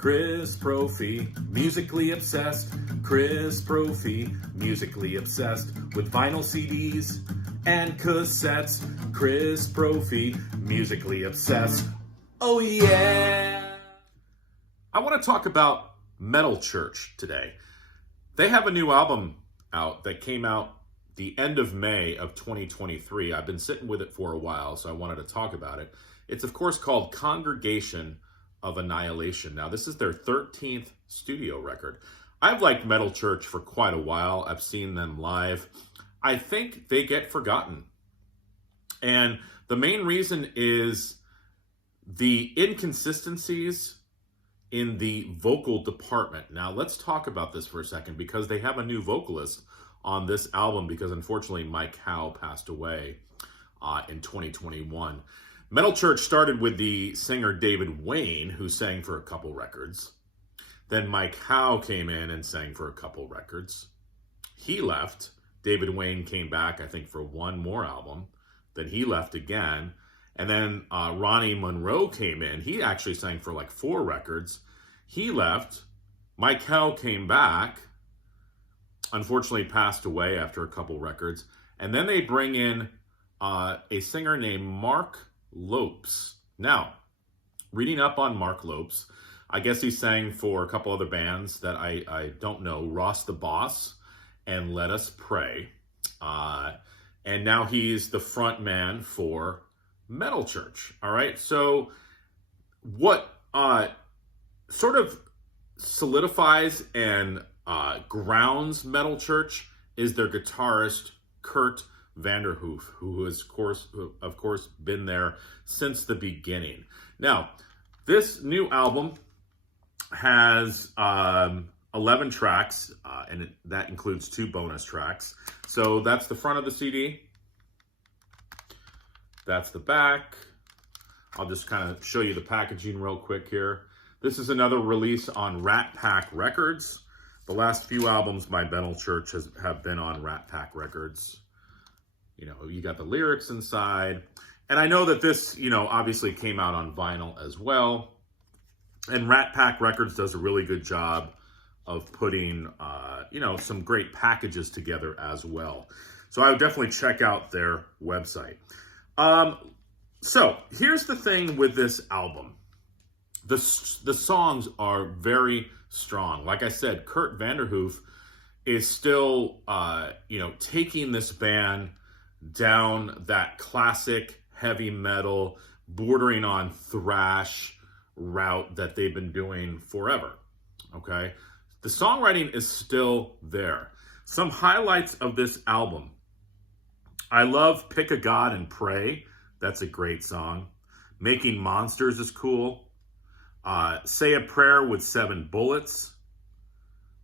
Chris Prophy, musically obsessed. Chris Prophy, musically obsessed with vinyl CDs and cassettes. Chris Prophy, musically obsessed. Oh yeah! I want to talk about Metal Church today. They have a new album out that came out the end of May of 2023. I've been sitting with it for a while, so I wanted to talk about it. It's, of course, called Congregation of Annihilation. Now, this is their 13th studio record. I've liked Metal Church for quite a while. I've seen them live. I think they get forgotten. And the main reason is the inconsistencies in the vocal department. Now, let's talk about this for a second, because they have a new vocalist on this album, because unfortunately Mike Howe passed away in 2021. Metal Church started with the singer David Wayne, who sang for a couple records. Then Mike Howe came in and sang for a couple records. He left. David Wayne came back, I think, for one more album. Then he left again. And then Ronnie Monroe came in. He actually sang for like 4 records. He left. Mike Howe came back. Unfortunately passed away after a couple records. And then they bring in a singer named Mark Lopes. Now, reading up on Mark Lopes, I guess he sang for a couple other bands that I don't know, Ross the Boss and Let Us Pray. And now he's the front man for Metal Church. All right, so what sort of solidifies and grounds Metal Church is their guitarist, Kurt Vanderhoof, who has, of course, been there since the beginning. Now, this new album has 11 tracks, and that includes 2 bonus tracks. So that's the front of the CD. That's the back. I'll just kind of show you the packaging real quick here. This is another release on Rat Pack Records. The last few albums by Metal Church have been on Rat Pack Records. You know, you got the lyrics inside. And I know that this, obviously came out on vinyl as well. And Rat Pack Records does a really good job of putting, some great packages together as well. So I would definitely check out their website. So here's the thing with this album. The songs are very strong. Like I said, Kurt Vanderhoof is still, taking this band down that classic heavy metal, bordering on thrash route that they've been doing forever. Okay? The songwriting is still there. Some highlights of this album. I love Pick a God and Pray. That's a great song. Making Monsters is cool. Say a Prayer with 7 Bullets.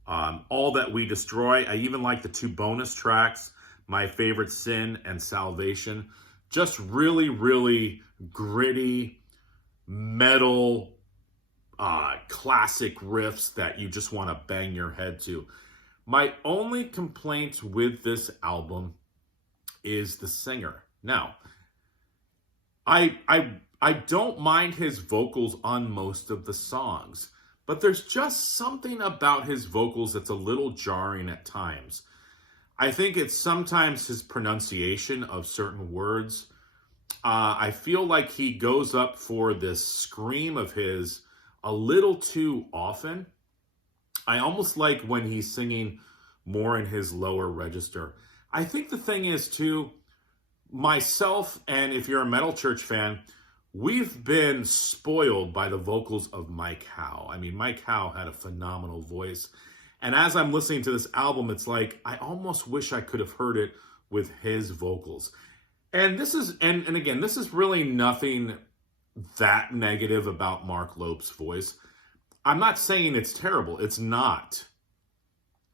All That We Destroy. I even like the 2 bonus tracks. My Favorite Sin and Salvation. Just really, really gritty metal classic riffs that you just want to bang your head to. My only complaint with this album is the singer. Now, I don't mind his vocals on most of the songs, but there's just something about his vocals that's a little jarring at times. I think it's sometimes his pronunciation of certain words. I feel like he goes up for this scream of his a little too often. I almost like when he's singing more in his lower register. I think the thing is, too, myself, and if you're a Metal Church fan, we've been spoiled by the vocals of Mike Howe. I mean, Mike Howe had a phenomenal voice. And as I'm listening to this album, it's like, I almost wish I could have heard it with his vocals. And this is, and again, this is really nothing that negative about Mark Lopes' voice. I'm not saying it's terrible. It's not.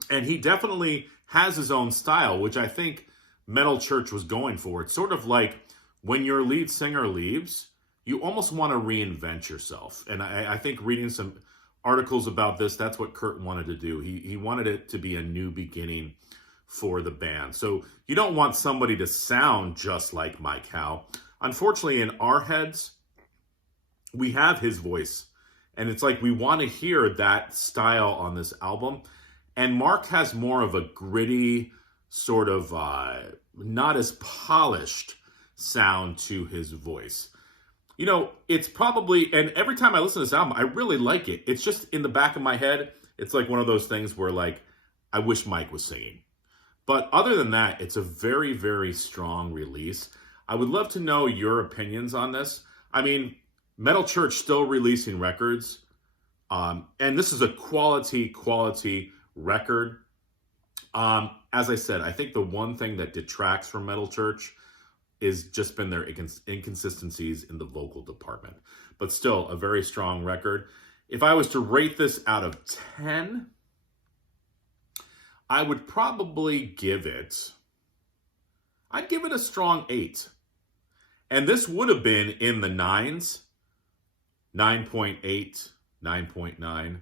And he definitely has his own style, which I think Metal Church was going for. It's sort of like when your lead singer leaves, you almost want to reinvent yourself. And I think reading some articles about this, that's what Kurt wanted to do. He wanted it to be a new beginning for the band. So you don't want somebody to sound just like Mike Howe. Unfortunately, in our heads, we have his voice And it's like we want to hear that style on this album. And Mark has more of a gritty, sort of not as polished sound to his voice. You know, it's probably, and every time I listen to this album, I really like it. It's just in the back of my head, it's like one of those things where, like, I wish Mike was singing. But other than that, it's a very, very strong release. I would love to know your opinions on this. I mean, Metal Church still releasing records. And this is a quality record. As I said, I think the one thing that detracts from Metal Church is just been their inconsistencies in the vocal department. But still, a very strong record. If I was to rate this out of 10, I would probably give it, I'd give it a strong 8. And this would have been in the 9s, 9.8, 9.9,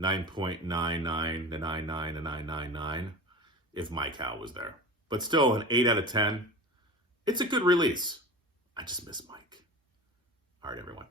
9.99 to 99 to 999 if Mike Howe was there. But still, an 8 out of 10. It's a good release. I just miss Mike. All right, everyone.